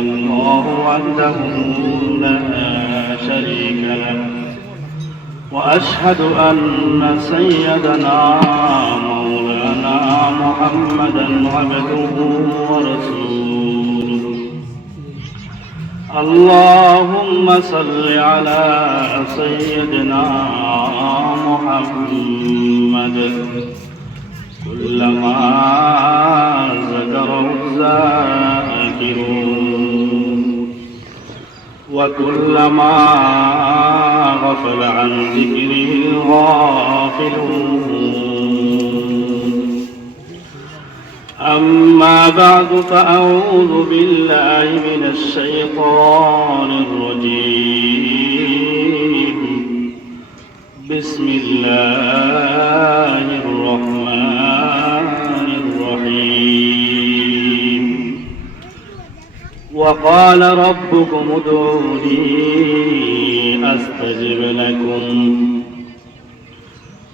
الله وحده لا شريك له. وأشهد أن سيدنا مولانا محمدا عبده ورسوله. اللهم صل على سيدنا محمد. كلما وكلما غفل عن ذكره الغافلون. أما بعد فأعوذ بالله من الشيطان الرجيم. بسم الله وقال ربكم ادعوني أستجب لكم.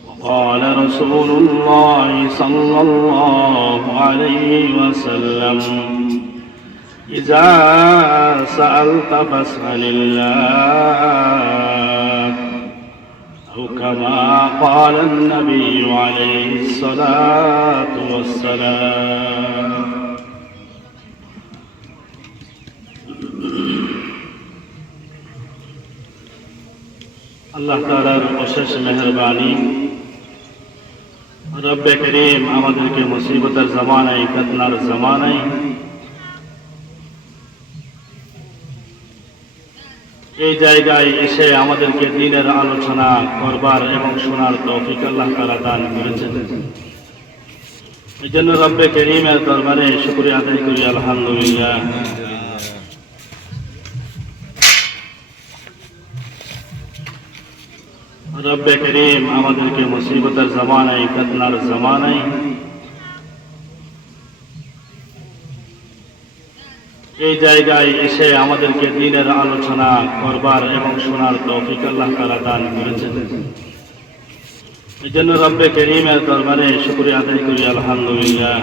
وقال رسول الله صلى الله عليه وسلم إذا سألت فاسأل الله. أو كما قال النبي عليه الصلاة والسلام. আল্লাহ তালার অশেষ মেহরবানি। রব্বে করিম আমাদেরকে মুসিবতের জামানায়, ফেতনার জামানায় এই জায়গায় এসে আমাদেরকে দিনের আলোচনা করবার এবং শোনার তৌফিক আল্লাহ তারা দান করেছেন। এই জন্য রব্বে করিমের দরবারে শুক্রিয়া আদায় করি, আলহামদুলিল্লাহ। রব্বে করিম, আমাদেরকে মুসিবতের জামানায়, ফেতনার জামানায়। এই জায়গায় এসে আমাদেরকে দিনের আলোচনা করবার এবং শোনার তৌফিক আল্লাহ তারা দান করেছেন। এই জন্য রব্বে করিমের দরবারে শুক্রিয়া আদায় করি, আলহামদুলিল্লাহ।